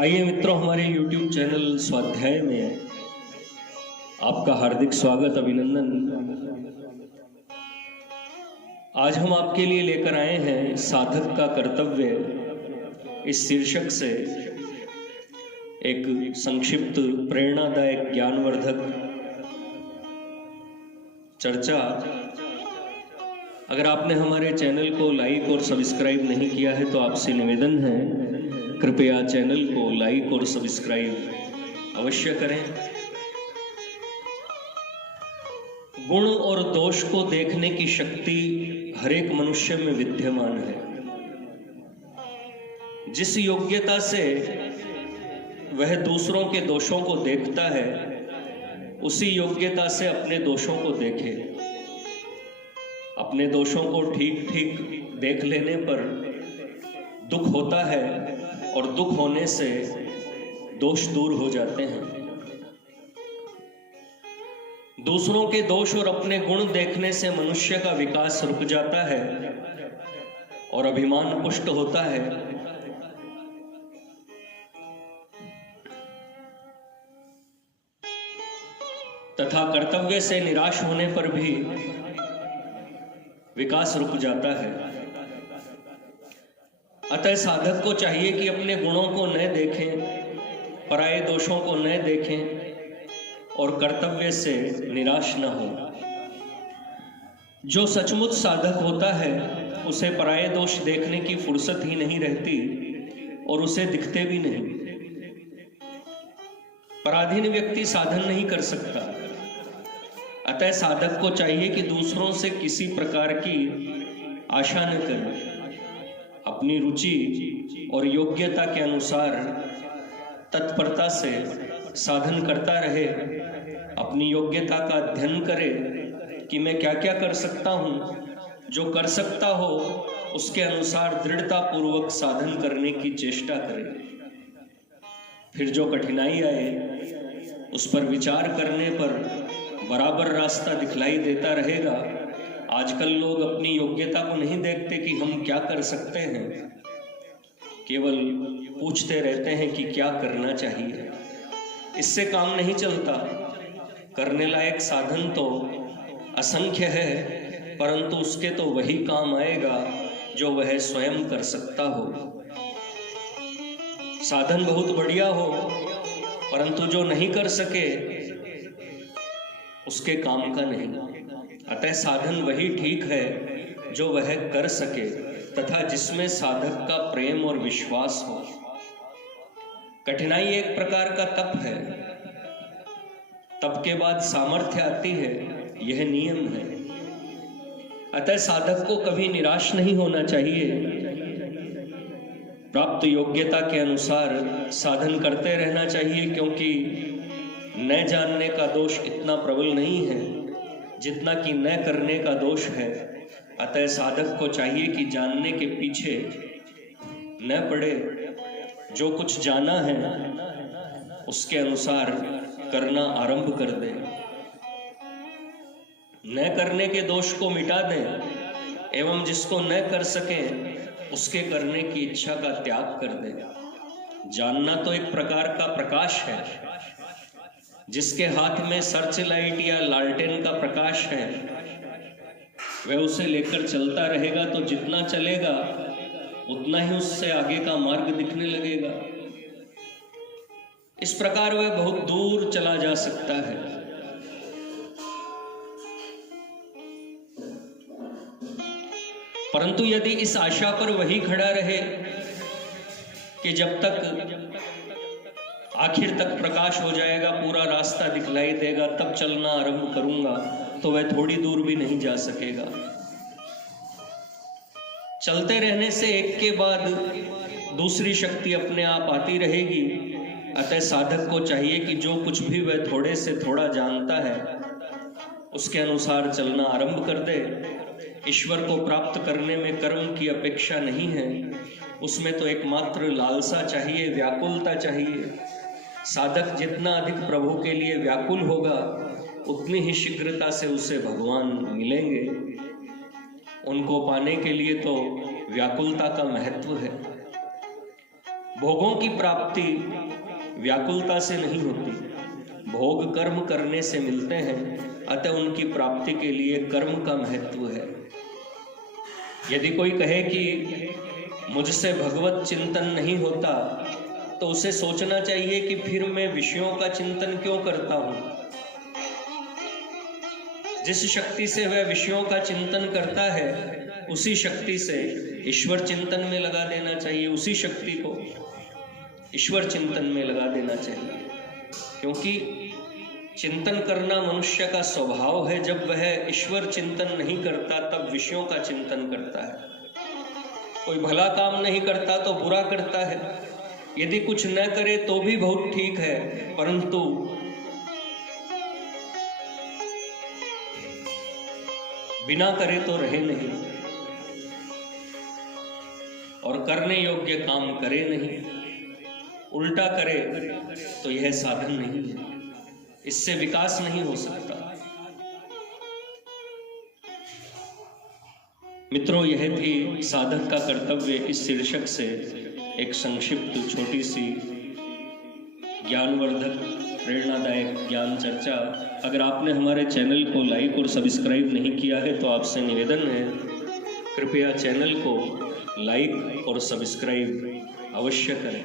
आइए मित्रों, हमारे YouTube चैनल स्वाध्याय में आपका हार्दिक स्वागत, अभिनंदन। आज हम आपके लिए लेकर आए हैं साधक का कर्तव्य इस शीर्षक से एक संक्षिप्त प्रेरणादायक ज्ञानवर्धक चर्चा। अगर आपने हमारे चैनल को लाइक और सब्सक्राइब नहीं किया है तो आपसे निवेदन है, कृपया चैनल को लाइक और सब्सक्राइब अवश्य करें। गुण और दोष को देखने की शक्ति हर एक मनुष्य में विद्यमान है। जिस योग्यता से वह दूसरों के दोषों को देखता है, उसी योग्यता से अपने दोषों को देखे। अपने दोषों को ठीक ठीक देख लेने पर दुख होता है और दुख होने से दोष दूर हो जाते हैं। दूसरों के दोष और अपने गुण देखने से मनुष्य का विकास रुक जाता है और अभिमान पुष्ट होता है। तथा कर्तव्य से निराश होने पर भी विकास रुक जाता है। अतः साधक को चाहिए कि अपने गुणों को न देखें, पराये दोषों को न देखें और कर्तव्य से निराश न हो। जो सचमुच साधक होता है उसे पराये दोष देखने की फुर्सत ही नहीं रहती और उसे दिखते भी नहीं। पराधीन व्यक्ति साधन नहीं कर सकता। अतः साधक को चाहिए कि दूसरों से किसी प्रकार की आशा न करे, अपनी रुचि और योग्यता के अनुसार तत्परता से साधन करता रहे। अपनी योग्यता का अध्ययन करे कि मैं क्या क्या कर सकता हूँ। जो कर सकता हो उसके अनुसार दृढ़ता पूर्वक साधन करने की चेष्टा करे। फिर जो कठिनाई आए उस पर विचार करने पर बराबर रास्ता दिखलाई देता रहेगा। आजकल लोग अपनी योग्यता को नहीं देखते कि हम क्या कर सकते हैं, केवल पूछते रहते हैं कि क्या करना चाहिए। इससे काम नहीं चलता। करने लायक साधन तो असंख्य है, परंतु उसके तो वही काम आएगा जो वह स्वयं कर सकता हो। साधन बहुत बढ़िया हो, परंतु जो नहीं कर सके उसके काम का नहीं। अतः साधन वही ठीक है जो वह कर सके तथा जिसमें साधक का प्रेम और विश्वास हो। कठिनाई एक प्रकार का तप है। तप के बाद सामर्थ्य आती है, यह नियम है। अतः साधक को कभी निराश नहीं होना चाहिए। प्राप्त योग्यता के अनुसार साधन करते रहना चाहिए, क्योंकि न जानने का दोष इतना प्रबल नहीं है जितना कि न करने का दोष है। अतः साधक को चाहिए कि जानने के पीछे न पड़े। जो कुछ जाना है उसके अनुसार करना आरंभ कर दे। न करने के दोष को मिटा दें एवं जिसको न कर सके उसके करने की इच्छा का त्याग कर दे। जानना तो एक प्रकार का प्रकाश है। जिसके हाथ में सर्च लाइट या लालटेन का प्रकाश है वह उसे लेकर चलता रहेगा, तो जितना चलेगा उतना ही उससे आगे का मार्ग दिखने लगेगा। इस प्रकार वह बहुत दूर चला जा सकता है। परंतु यदि इस आशा पर वही खड़ा रहे कि जब तक आखिर तक प्रकाश हो जाएगा, पूरा रास्ता दिखलाई देगा, तब चलना आरंभ करूंगा, तो वह थोड़ी दूर भी नहीं जा सकेगा। चलते रहने से एक के बाद दूसरी शक्ति अपने आप आती रहेगी। अतः साधक को चाहिए कि जो कुछ भी वह थोड़े से थोड़ा जानता है उसके अनुसार चलना आरंभ कर दे। ईश्वर को प्राप्त करने में कर्म की अपेक्षा नहीं है, उसमें तो एकमात्र लालसा चाहिए, व्याकुलता चाहिए। साधक जितना अधिक प्रभु के लिए व्याकुल होगा उतनी ही शीघ्रता से उसे भगवान मिलेंगे। उनको पाने के लिए तो व्याकुलता का महत्व है। भोगों की प्राप्ति व्याकुलता से नहीं होती, भोग कर्म करने से मिलते हैं, अतः उनकी प्राप्ति के लिए कर्म का महत्व है। यदि कोई कहे कि मुझसे भगवत चिंतन नहीं होता, तो उसे सोचना चाहिए कि फिर मैं विषयों का चिंतन क्यों करता हूं। जिस शक्ति से वह विषयों का चिंतन करता है, उसी शक्ति से ईश्वर चिंतन में लगा देना चाहिए, उसी शक्ति को ईश्वर चिंतन में लगा देना चाहिए। क्योंकि चिंतन करना मनुष्य का स्वभाव है। जब वह ईश्वर चिंतन नहीं करता, तब विषयों का चिंतन करता है। कोई भला काम नहीं करता तो बुरा करता है। यदि कुछ न करे तो भी बहुत ठीक है, परंतु बिना करे तो रहे नहीं, और करने योग्य काम करे नहीं, उल्टा करे तो यह साधन नहीं है, इससे विकास नहीं हो सकता। मित्रों, यह थी साधक का कर्तव्य इस शीर्षक से एक संक्षिप्त छोटी सी ज्ञानवर्धक प्रेरणादायक ज्ञान चर्चा। अगर आपने हमारे चैनल को लाइक और सब्सक्राइब नहीं किया है तो आपसे निवेदन है, कृपया चैनल को लाइक और सब्सक्राइब अवश्य करें।